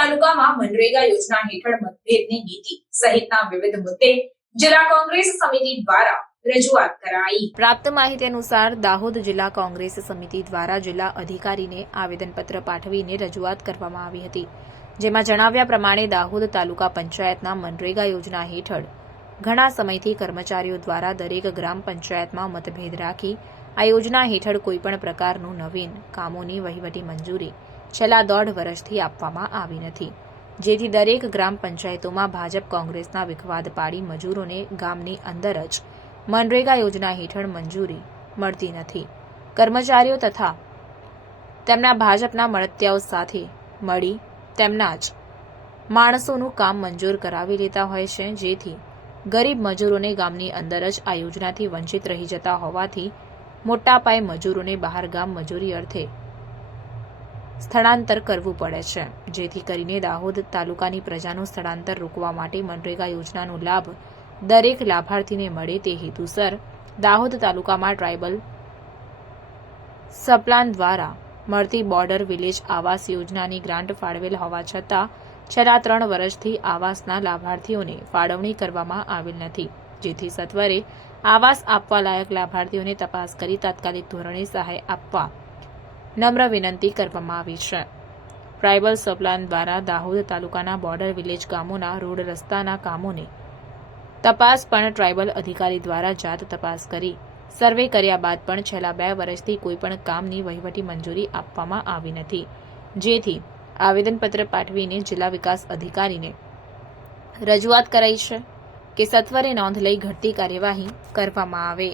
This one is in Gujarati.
તાલુકામાં મનરેગા યોજના હેઠળ મતભેદની નીતિ સહિતના વિવિધ મુદ્દે જિલ્લા કોંગ્રેસ સમિતિ દ્વારા પ્રાપ્ત માહિતી અનુસાર દાહોદ જિલ્લા કોંગ્રેસ સમિતિ દ્વારા જિલ્લા અધિકારીને આવેદનપત્ર પાઠવીને રજૂઆત કરવામાં આવી હતી, જેમાં જણાવ્યા પ્રમાણે દાહોદ તાલુકા પંચાયતના મનરેગા યોજના હેઠળ ઘણા સમયથી કર્મચારીઓ દ્વારા દરેક ગ્રામ પંચાયતમાં મતભેદ રાખી આ યોજના હેઠળ કોઈપણ પ્રકારનું નવીન કામોની વહીવટી મંજૂરી છેલ્લા દોઢ વર્ષથી આપવામાં આવી નથી. જેથી દરેક ગ્રામ પંચાયતોમાં ભાજપ કોંગ્રેસના વિખવાદ પાડી મજૂરોને ગામની અંદર જ મનરેગા યોજના હેઠળ મંજૂરી મળતી નથી. કર્મચારીઓ તથા તેમના ભાજપના મળતિયાઓ સાથે મળી તેમના જ માણસોનું કામ મંજૂર કરાવી લેતા હોય છે, જેથી ગરીબ મજૂરોને ગામની અંદર જ આ યોજનાથી વંચિત રહી જતા હોવાથી મોટા પાયે મજૂરોને બહાર ગામ મજૂરી અર્થે સ્થળાંતર કરવું પડે છે. જેથી કરીને દાહોદ તાલુકાની પ્રજાનું સ્થળાંતર રોકવા માટે મનરેગા યોજનાનો લાભ દરેક લાભાર્થીને મળે તે હેતુસર દાહોદ તાલુકામાં ટ્રાઇબલ સપ્લાન દ્વારા મળતી બોર્ડર વિલેજ આવાસ યોજનાની ગ્રાન્ટ ફાળવેલ હોવા છતાં છેલ્લા ત્રણ વર્ષથી આવાસના લાભાર્થીઓને ફાળવણી કરવામાં આવેલ નથી. જેથી સત્વરે આવાસ આપવા લાયક લાભાર્થીઓને તપાસ કરી તાત્કાલિક ધોરણે સહાય આપવા નમ્ર વિનંતી કરવામાં આવી છે. ટ્રાઇબલ સપ્લાન દ્વારા દાહોદ તાલુકાના બોર્ડર વિલેજ ગામોના રોડ રસ્તાના કામોને તપાસ પણ ટ્રાઇબલ અધિકારી દ્વારા જાત તપાસ કરી. સર્વે કર્યા બાદ પણ છેલ્લા બે વર્ષથી કોઈપણ કામની વહીવટી મંજૂરી આપવામાં આવી નથી. જેથી આવેદનપત્ર પાઠવીને જિલ્લા વિકાસ અધિકારીને રજૂઆત કરાઈ છે કે સત્વરે નોંધ લઈ ઘટતી કાર્યવાહી કરવામાં આવે.